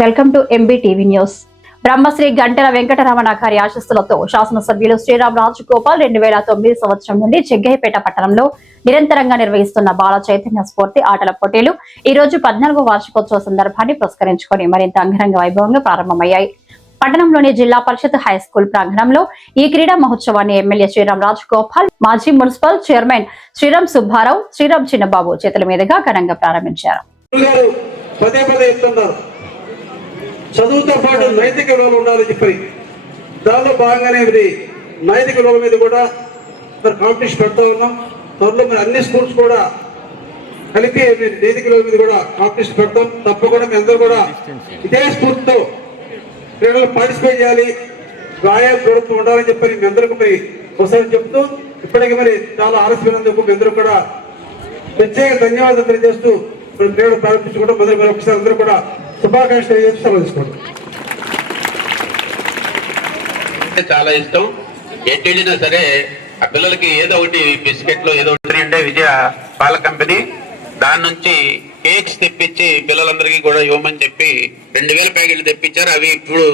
Welcome to MBTV news. Brahmashri Gantela Venkataramana గారి ఆశీస్సులతో శాసనసభ్యులు శ్రీరామ్ రాజగోపాల్ 2009 సంవత్సరం నుండి జగ్గయ్యపేట పట్టణంలో నిరంతరంగా నిర్వహిస్తున్న బాల చైతన్య స్ఫూర్తి ఆటల పోటీలు ఈ రోజు 14వ వార్షికోత్సవ సందర్భాన్ని పురస్కరించుకొని మరింత అంగరంగ వైభవంగా ప్రారంభమయ్యాయి. పట్టణంలోని జిల్లా పరిషత్ హై స్కూల్ ప్రాంగణంలో ఈ క్రీడా మహోత్సవాన్ని ఎమ్మెల్యే శ్రీరామ్ రాజగోపాల్, మాజీ మున్సిపల్ చైర్మన్ శ్రీరామ్ సుబ్బారావు, శ్రీరామ్ చిన్నబాబు చేతుల మీదుగా ఘనంగా ప్రారంభించారు. చదువుతో పాటు నైతిక విలువలు ఉండాలని చెప్పి దానిలో భాగంగానే ఇది నైతిక విలువల మీద కూడా కాంపిటీషన్ పెడతా ఉన్నాం. త్వరలో మీరు అన్ని స్కూల్స్ కూడా కలిపి నైతిక విలువల మీద కూడా కాంపిటీషన్ పెడతాం. తప్పకుండా మీ అందరూ కూడా ఇదే స్ఫూర్తితో క్రీడలు పార్టిసిపేట్ చేయాలి, గాయాలు జరుగుతూ ఉండాలని చెప్పి మీ అందరికీ మరి ఒకసారి చెప్తూ ఇప్పటికీ మరి చాలా ఆలస్యమైనందుకు మీ అందరూ కూడా ప్రత్యేక ధన్యవాదాలు తెలియజేస్తూ ఇప్పుడు క్రీడలు ప్రారంభించుకుంటాం. మొదలు ఒకసారి అందరూ కూడా శుభాకాంక్షలు తెలియజేస్తూ చాలా ఇష్టం. ఎట్టినా సరే ఆ పిల్లలకి ఏదో ఒకటి బిస్కెట్లు ఏదో ఒకటి అంటే విజయ పాల కంపెనీ దాని నుంచి కేక్స్ తెప్పించి పిల్లలందరికీ కూడా ఇవ్వమని చెప్పి 2000 ప్యాకెట్లు తెప్పించారు. అవి ఇప్పుడు